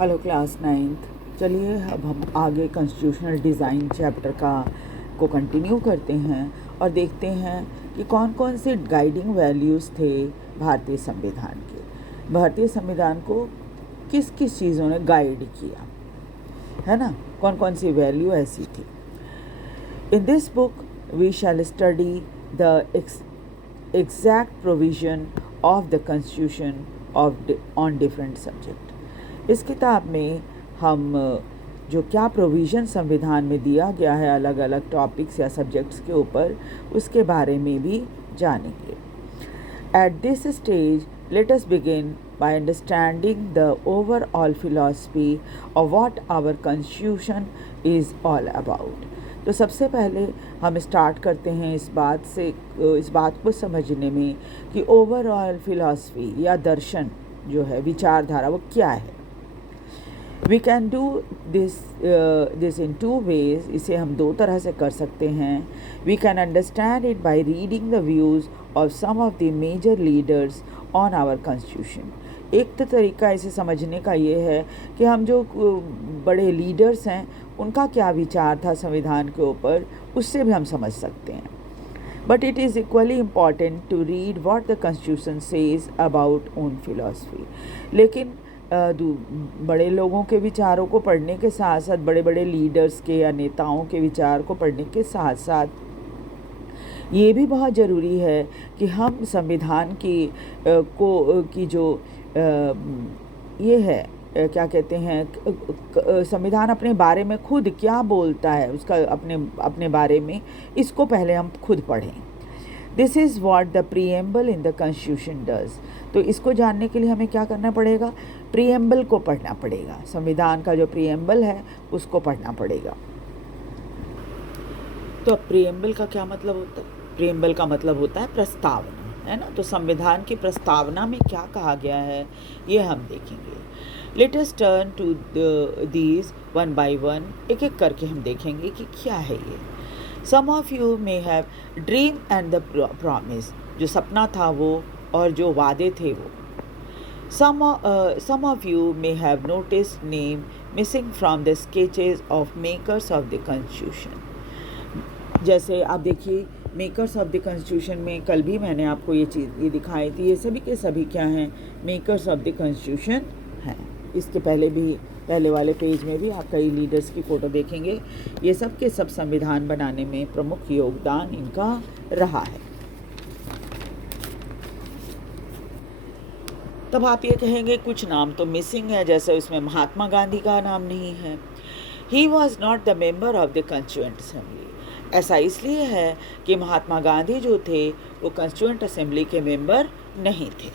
Hello class ninth. चलिए अब हम आगे कॉन्स्टिट्यूशनल डिज़ाइन चैप्टर को कंटिन्यू करते हैं और देखते हैं कि कौन कौन से गाइडिंग वैल्यूज़ थे भारतीय संविधान के। भारतीय संविधान को किस किस चीज़ों ने गाइड किया है ना, कौन कौन सी वैल्यू ऐसी थी। In this book we shall study the exact provision of the constitution on different subject. इस किताब में हम जो क्या प्रोविज़न संविधान में दिया गया है अलग अलग टॉपिक्स या सब्जेक्ट्स के ऊपर, उसके बारे में भी जानेंगे। At this stage let us begin by understanding the overall philosophy of what our constitution is all about। तो सबसे पहले हम स्टार्ट करते हैं इस बात को समझने में कि ओवरऑल फिलॉसफी या दर्शन जो है, विचारधारा, वो क्या है। We can do this in two ways. इसे हम दो तरह से कर सकते हैं। We can understand it by reading the views of some of the major leaders on our constitution. एक तो तरीका इसे समझने का ये है कि हम जो बड़े लीडर्स हैं उनका क्या विचार था संविधान के ऊपर, उससे भी हम समझ सकते हैं। But it is equally important to read what the constitution says about own philosophy. लेकिन बड़े लोगों के विचारों को पढ़ने के साथ साथ, बड़े बड़े लीडर्स के या नेताओं के विचार को पढ़ने के साथ साथ ये भी बहुत ज़रूरी है कि हम संविधान की जो ये है, क्या कहते हैं, संविधान अपने बारे में खुद क्या बोलता है, उसका अपने बारे में, इसको पहले हम खुद पढ़ें। This is what the preamble in the constitution does. तो इसको जानने के लिए हमें क्या करना पड़ेगा, प्रीएम्बल को पढ़ना पड़ेगा। संविधान का जो प्रीएम्बल है उसको पढ़ना पड़ेगा। तो अब प्रीएम्बल का क्या मतलब होता है? प्रीएम्बल का मतलब होता है प्रस्तावना, है ना। तो संविधान की प्रस्तावना में क्या कहा गया है ये हम देखेंगे। Let us turn to these one by one. एक एक करके हम देखेंगे कि क्या है ये। Some of you may have dream and the promise. जो सपना था वो और जो वादे थे वो। Some of you may have noticed name missing from the sketches of makers of the constitution। जैसे आप देखिए, मेकर्स ऑफ द कॉन्स्टिट्यूशन में कल भी मैंने आपको ये दिखाई थी। ये सभी के सभी क्या हैं, मेकर्स ऑफ द कॉन्स्टिट्यूशन हैं। इसके पहले वाले पेज में भी आप कई लीडर्स की फ़ोटो देखेंगे। ये सब के सब संविधान बनाने में प्रमुख योगदान इनका रहा है। तब आप ये कहेंगे कुछ नाम तो मिसिंग है, जैसे उसमें महात्मा गांधी का नाम नहीं है। He was not the member of the constituent assembly. ऐसा इसलिए है कि महात्मा गांधी जो थे वो कॉन्स्टिट्यूएंट असेंबली के मेंबर नहीं थे।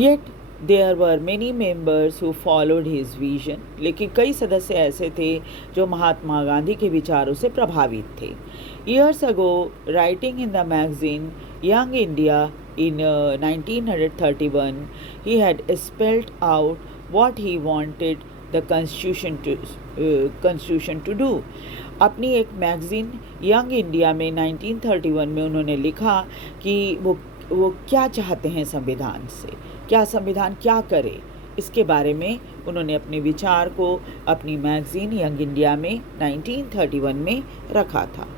Yet there were many members who followed his vision. लेकिन कई सदस्य ऐसे थे जो महात्मा गांधी के विचारों से प्रभावित थे। Years ago writing in the magazine young India in 1931, he had spelled out what he wanted the constitution to do। अपनी एक मैगज़ीन यंग इंडिया में 1931 में उन्होंने लिखा कि वो क्या चाहते हैं संविधान से, क्या संविधान क्या करे, इसके बारे में उन्होंने अपने विचार को अपनी मैगज़ीन यंग इंडिया में 1931 में रखा था।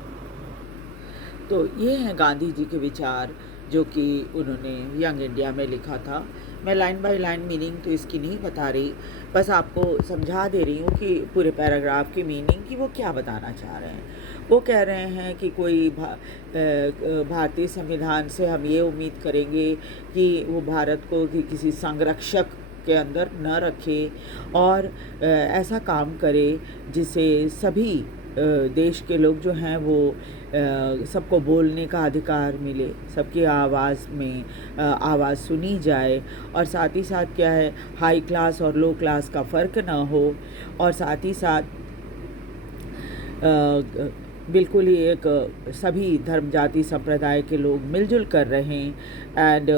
तो ये हैं गांधी जी के विचार जो कि उन्होंने यंग इंडिया में लिखा था। मैं लाइन बाय लाइन मीनिंग तो इसकी नहीं बता रही, बस आपको समझा दे रही हूँ कि पूरे पैराग्राफ की मीनिंग कि वो क्या बताना चाह रहे हैं। वो कह रहे हैं कि कोई भारतीय संविधान से हम ये उम्मीद करेंगे कि वो भारत को किसी संरक्षक के अंदर न रखे और ऐसा काम करे जिसे सभी देश के लोग जो हैं वो सबको बोलने का अधिकार मिले, सबकी आवाज़ में आवाज़ सुनी जाए, और साथ ही साथ क्या है, हाई क्लास और लो क्लास का फ़र्क ना हो, और साथ ही साथ बिल्कुल ही एक सभी धर्म जाति संप्रदाय के लोग मिलजुल कर रहें। And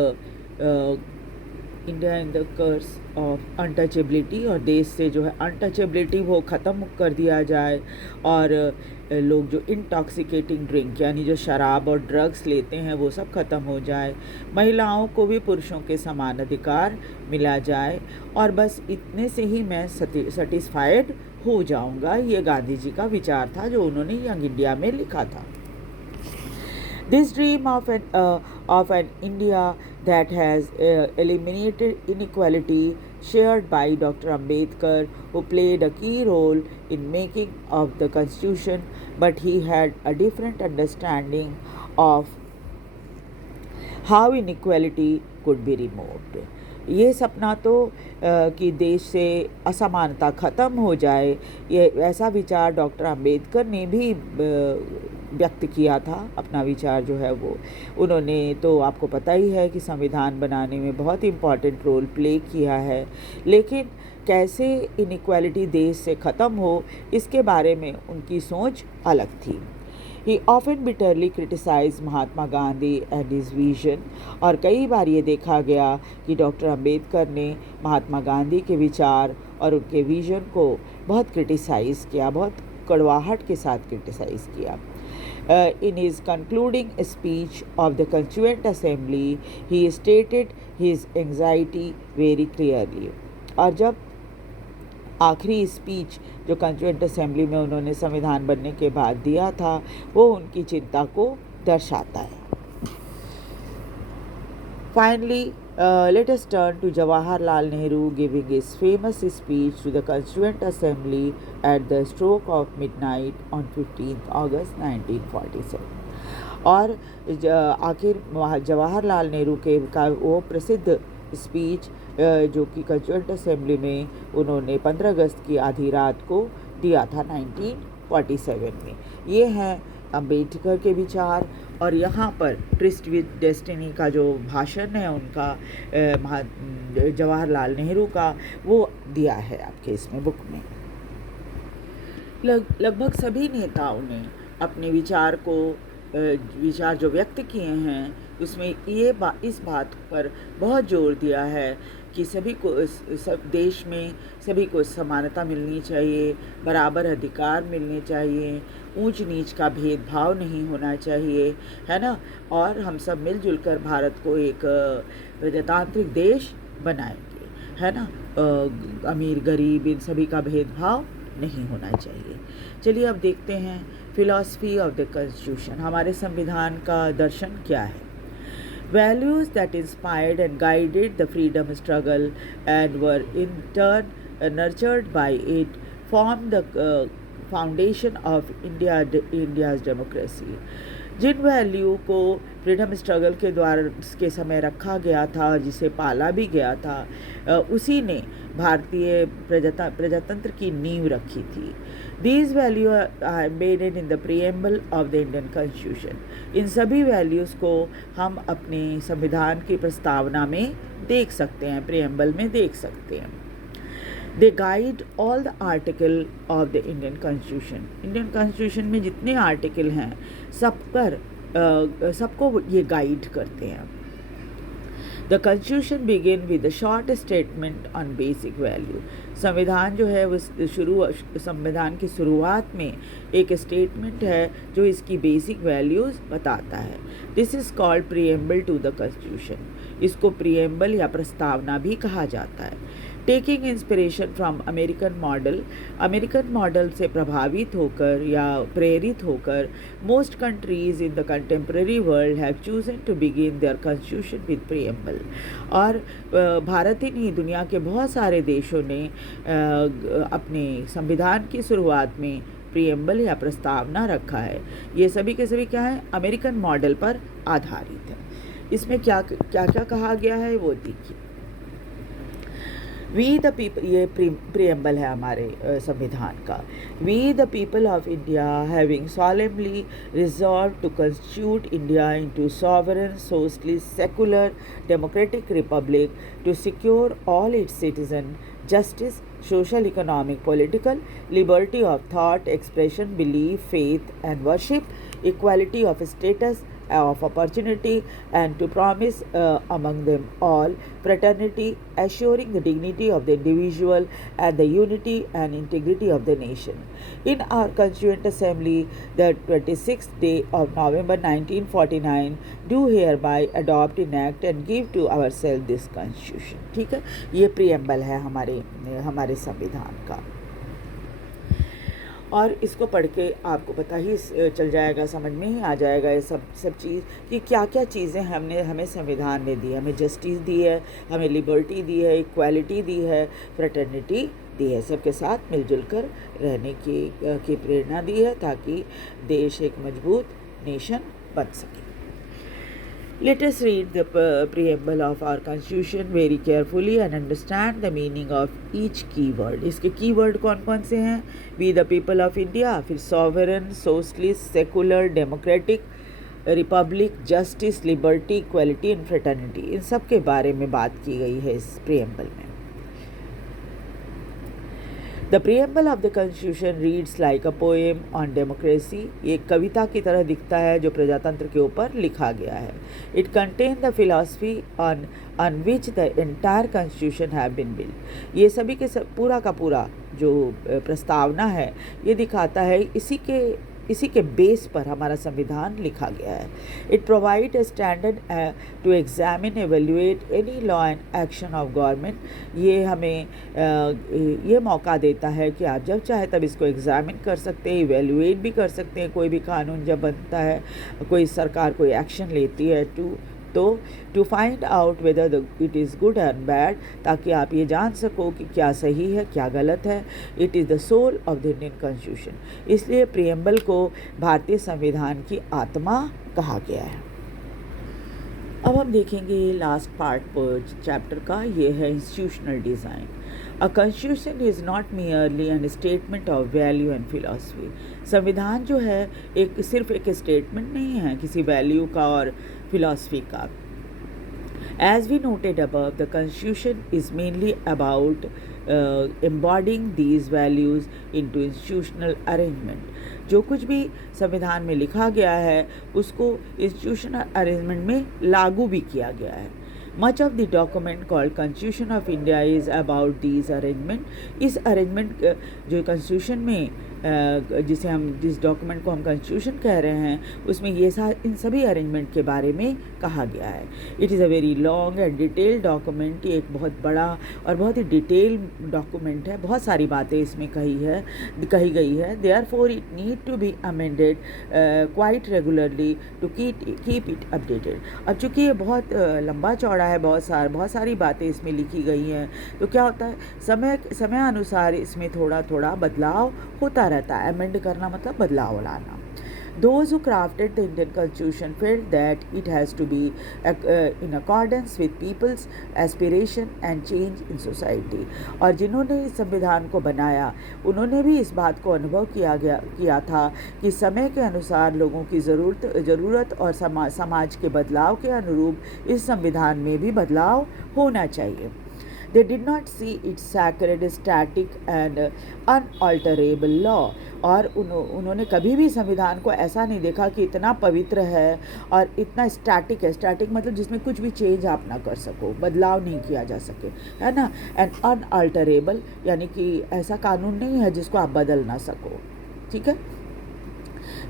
India in the curse of untouchability, और देश से जो है अनटचेबिलिटी वो ख़त्म कर दिया जाए, और लोग जो इंटॉक्सिकेटिंग ड्रिंक यानी जो शराब और ड्रग्स लेते हैं वो सब ख़त्म हो जाए, महिलाओं को भी पुरुषों के समान अधिकार मिला जाए, और बस इतने से ही मैं सेटिस्फाइड हो जाऊंगा। ये गांधी जी का विचार था जो उन्होंने यंग इंडिया में लिखा था। This dream of an India that has eliminated inequality, shared by Dr. Ambedkar, who played a key role in making of the Constitution, but he had a different understanding of how inequality could be removed. ये सपना तो कि देश से असमानता ख़त्म हो जाए, ये ऐसा विचार डॉक्टर अंबेडकर ने भी व्यक्त किया था। अपना विचार जो है वो उन्होंने, तो आपको पता ही है कि संविधान बनाने में बहुत इम्पॉर्टेंट रोल प्ले किया है, लेकिन कैसे इनइक्वालिटी देश से ख़त्म हो इसके बारे में उनकी सोच अलग थी। He often bitterly criticized Mahatma Gandhi and his vision, और कई बार ये देखा गया कि डॉक्टर अंबेडकर ने महात्मा गांधी के विचार और उनके विजन को बहुत क्रिटिसाइज़ किया, बहुत कड़वाहट के साथ क्रिटिसाइज़ किया। In his concluding speech of the Constituent Assembly, he stated his anxiety very clearly. और जब आखिरी स्पीच जो कंस्टिट्यूएंट असेंबली में उन्होंने संविधान बनने के बाद दिया था वो उनकी चिंता को दर्शाता है। Finally let us turn to Jawaharlal Nehru giving his famous speech to the Constituent Assembly at the stroke of midnight on 15th August 1947। और आखिर जवाहरलाल नेहरू के का वो प्रसिद्ध स्पीच जो कि कंस्टिट्यूएंट असेंबली में उन्होंने 15 अगस्त की आधी रात को दिया था 1947 में। ये हैं अंबेडकर के विचार, और यहाँ पर ट्रिस्ट विद डेस्टिनी का जो भाषण है उनका जवाहरलाल नेहरू का वो दिया है आपके इसमें बुक में। लगभग सभी नेताओं ने अपने विचार जो व्यक्त किए हैं उसमें इस बात पर बहुत जोर दिया है कि सभी को सब देश में सभी को समानता मिलनी चाहिए, बराबर अधिकार मिलने चाहिए, ऊंच नीच का भेदभाव नहीं होना चाहिए, है ना, और हम सब मिलजुल कर भारत को एक प्रजातांत्रिक देश बनाएंगे, है ना, अमीर गरीब इन सभी का भेदभाव नहीं होना चाहिए। चलिए अब देखते हैं फिलॉसफी ऑफ द कॉन्स्टिट्यूशन, हमारे संविधान का दर्शन क्या है। Values that inspired and guided the freedom struggle and were in turn nurtured by it form the foundation of India's democracy। जिन वैल्यू को फ्रीडम स्ट्रगल के द्वारा के समय रखा गया था और जिसे पाला भी गया था, उसी ने भारतीय प्रजातंत्र की नींव रखी थी। These values are embedded in the preamble of the Indian Constitution। इन सभी वैल्यूज़ को हम अपने संविधान की प्रस्तावना में देख सकते हैं, प्रियम्बल में देख सकते हैं। They guide all the article of the Indian Constitution। Indian constitution में जितने आर्टिकल हैं सबको ये गाइड करते हैं। The Constitution begin with a short statement on basic value। संविधान जो है वो संविधान की शुरुआत में एक स्टेटमेंट है जो इसकी बेसिक वैल्यूज़ बताता है। This is called preamble to the constitution. इसको प्रीएम्बल या प्रस्तावना भी कहा जाता है। Taking inspiration from American model से प्रभावित होकर या प्रेरित होकर most countries in the contemporary world have chosen to begin their constitution with preamble. और भारत ही नहीं, दुनिया के बहुत सारे देशों ने अपने संविधान की शुरुआत में प्रीएम्बल या प्रस्तावना रखा है। ये सभी के सभी क्या है, अमेरिकन मॉडल पर आधारित है। इसमें क्या क्या कहा गया है वो देखिए। वी द पीपल, ये प्रीएम्बल है हमारे संविधान का। We the people of India having solemnly resolve to constitute India into sovereign socialist secular democratic republic to secure all its citizen justice, social, economic, political, liberty of thought, expression, belief, faith and worship, equality of status of opportunity and to promise among them all fraternity, assuring the dignity of the individual and the unity and integrity of the nation. In our Constituent Assembly, the 26th day of November 1949, do hereby adopt, enact and give to ourselves this Constitution. ठीक है, ये preamble है हमारे संविधान का, और इसको पढ़ के आपको पता ही चल जाएगा, समझ में ही आ जाएगा ये सब चीज़ कि क्या क्या चीज़ें हमें संविधान ने दी। हमें जस्टिस दी है, हमें लिबर्टी दी है, इक्वालिटी दी है, फ्रेटर्निटी दी है, सबके साथ मिलजुल कर रहने की प्रेरणा दी है ताकि देश एक मजबूत नेशन बन सके। Let us read the preamble of our constitution very carefully and understand the meaning of each keyword. इसके keyword कौन कौन से हैं? We the people of India, फिर sovereign, socialist, secular, democratic, republic, justice, liberty, equality and fraternity, इन सब के बारे में बात की गई है इस प्रीएम्बल में। The preamble of the constitution reads like a poem on democracy, ये कविता की तरह दिखता है जो प्रजातंत्र के ऊपर लिखा गया है। It contain the philosophy on which the entire constitution have been built, ये सभी के सब पूरा का पूरा जो प्रस्तावना है ये दिखाता है इसी के बेस पर हमारा संविधान लिखा गया है। It provide a standard to examine evaluate any law and action of government, ये हमें ये मौका देता है कि आप जब चाहे तब इसको एग्जामिन कर सकते हैं, इवेल्युएट भी कर सकते हैं। कोई भी कानून जब बनता है, कोई सरकार कोई एक्शन लेती है to find out whether it is good and bad, ताकि आप ये जान सको कि क्या सही है क्या गलत है। It is the soul of the Indian constitution, इसलिए प्रीएम्बल को भारतीय संविधान की आत्मा कहा गया है। अब हम देखेंगे लास्ट पार्ट चैप्टर का, ये है institutional design. A constitution is not merely an statement of value and philosophy, संविधान जो है सिर्फ एक स्टेटमेंट नहीं है किसी वैल्यू का और फिलॉसफी का। As we noted above, the Constitution is mainly about embodying these values into institutional arrangement. जो कुछ भी संविधान में लिखा गया है उसको इंस्टीट्यूशनल अरेंजमेंट में लागू भी किया गया है। Much of the document called Constitution of India is about these arrangement. इस अरेंजमेंट जो कॉन्स्टिट्यूशन में जिस डॉक्यूमेंट को हम कॉन्स्टिट्यूशन कह रहे हैं उसमें इन सभी अरेंजमेंट के बारे में कहा गया है। It is a very long and detailed document, ये एक बहुत बड़ा और बहुत ही डिटेल डॉक्यूमेंट है, बहुत सारी बातें इसमें कही गई है। Therefore it need to be amended quite regularly to keep it updated. अब चूँकि ये बहुत लंबा चौड़ा है, बहुत सारी बातें इसमें लिखी गई हैं, तो क्या होता है समय अनुसार इसमें थोड़ा थोड़ा बदलाव होता रहता है। अमेंड करना मतलब बदलाव लाना। Those who crafted the Indian Constitution felt that it has to be in accordance with people's aspiration and change in society. और जिन्होंने इस संविधान को बनाया उन्होंने भी इस बात को अनुभव किया था कि समय के अनुसार लोगों की ज़रूरत और समाज के बदलाव के अनुरूप इस संविधान में भी बदलाव होना चाहिए। They did not see it sacred, static and unalterable law. और उन्होंने कभी भी संविधान को ऐसा नहीं देखा कि इतना पवित्र है और इतना स्टैटिक है। स्टैटिक मतलब जिसमें कुछ भी चेंज आप ना कर सको, बदलाव नहीं किया जा सके, है ना। एंड अनअल्टरेबल यानी कि ऐसा कानून नहीं है जिसको आप बदल ना सको, ठीक है।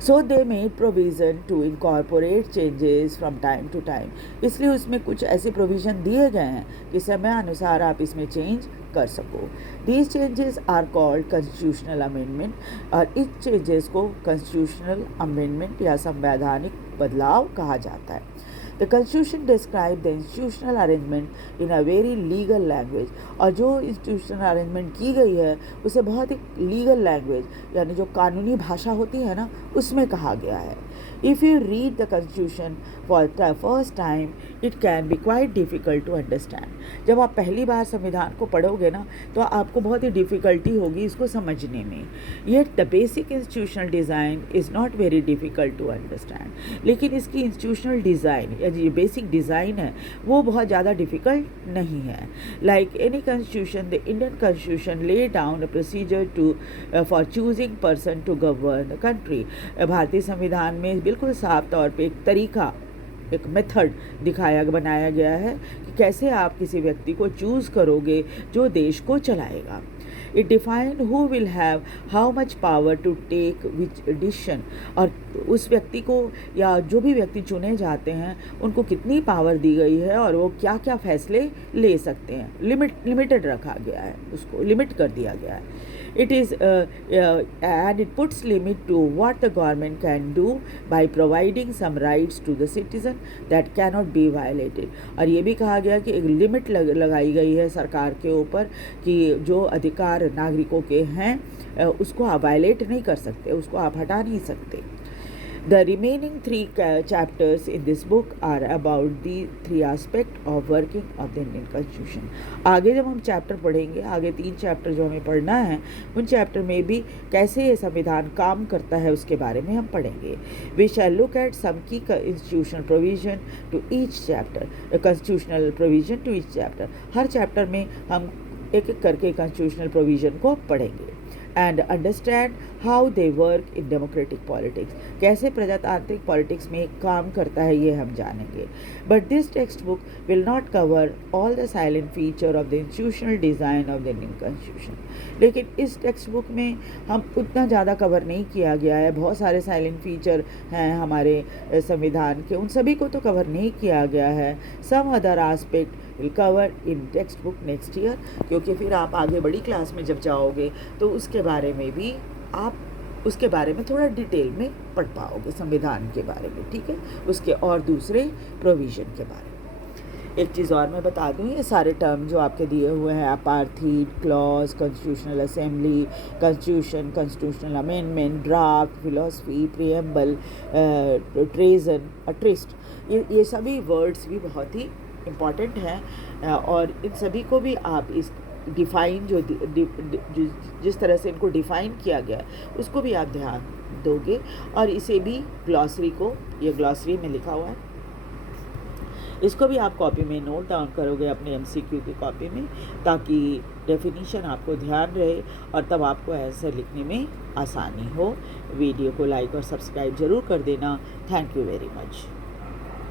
So they made provision to incorporate changes from time to time. इसलिए उसमें कुछ ऐसे प्रोविज़न दिए गए हैं कि समय अनुसार आप इसमें चेंज कर सको। These changes are called constitutional amendment और इस चेंजेस को constitutional amendment या संवैधानिक बदलाव कहा जाता है। The Constitution describes the institutional arrangement in a very legal language. और जो institutional arrangement की गई है उसे बहुत ही legal language यानी जो कानूनी भाषा होती है ना उसमें कहा गया है। If you read the Constitution for the first time, it can be quite difficult to understand. जब आप पहली बार संविधान को पढ़ोगे ना तो आपको बहुत ही डिफ़िकल्टी होगी इसको समझने में। Yet the basic institutional design is not very difficult to understand. लेकिन इसकी institutional design या जो बेसिक डिज़ाइन है वो बहुत ज़्यादा डिफ़िकल्ट नहीं है। Like any constitution, the Indian Constitution lay down a procedure for choosing person to govern the country. भारतीय संविधान में बिल्कुल साफ तौर पे एक तरीका, एक मेथड बनाया गया है कि कैसे आप किसी व्यक्ति को चूज़ करोगे जो देश को चलाएगा। It define who will have how much power to take which decision, और उस व्यक्ति को या जो भी व्यक्ति चुने जाते हैं उनको कितनी पावर दी गई है और वो क्या क्या फैसले ले सकते हैं। लिमिटेड रखा गया है, उसको लिमिट कर दिया गया है। It is and it puts limit to what the government can do by providing some rights to the citizen that cannot be violated। और ये भी कहा गया कि एक लिमिट लगाई गई है सरकार के ऊपर कि जो अधिकार नागरिकों के हैं उसको आप वायलेट नहीं कर सकते, उसको आप हटा नहीं सकते। The remaining 3 chapters in this book are about the 3 aspects of working of the Indian Constitution। आगे जब हम चैप्टर पढ़ेंगे, आगे 3 चैप्टर जो हमें पढ़ना है, उन चैप्टर में भी कैसे ये संविधान काम करता है उसके बारे में हम पढ़ेंगे। We shall look at some key institutional provision to each chapter, constitutional provision to each chapter। Her chapter में हम एक एक करके constitutional provision को पढ़ेंगे। And understand how they work in democratic politics, कैसे प्रजातांत्रिक पॉलिटिक्स में काम करता है ये हम जानेंगे। But this text book will not cover all the silent feature of the institutional design of the Indian constitution. लेकिन इस टेक्स्ट बुक में हम उतना ज़्यादा कवर नहीं किया गया है। बहुत सारे साइलेंट फीचर हैं हमारे संविधान के, उन सभी को तो कवर नहीं किया गया है। Some other aspect will cover in text book next year, क्योंकि फिर आप आगे बड़ी क्लास में जब जाओगे तो उसके बारे में भी आप उसके बारे में थोड़ा डिटेल में पढ़ पाओगे, संविधान के बारे में, ठीक है, उसके और दूसरे प्रोविज़न के बारे में। एक चीज़ और मैं बता दूं, ये सारे टर्म जो आपके दिए हुए हैं, apartheid, clause, constitutional assembly, constitution, constitutional amendment, draft, philosophy, preamble, treason और ट्रिस्ट, ये सभी वर्ड्स भी बहुत ही इम्पॉर्टेंट हैं और इन सभी को भी आप इस डिफ़ाइन जो जिस तरह से इनको डिफ़ाइन किया गया है उसको भी आप ध्यान दोगे। और इसे भी ग्लॉसरी को, ये ग्लॉसरी में लिखा हुआ है, इसको भी आप कॉपी में नोट डाउन करोगे अपने एमसीक्यू की कॉपी में, ताकि डेफिनीशन आपको ध्यान रहे और तब आपको आंसर लिखने में आसानी हो। वीडियो को लाइक और सब्सक्राइब ज़रूर कर देना। Thank you very much.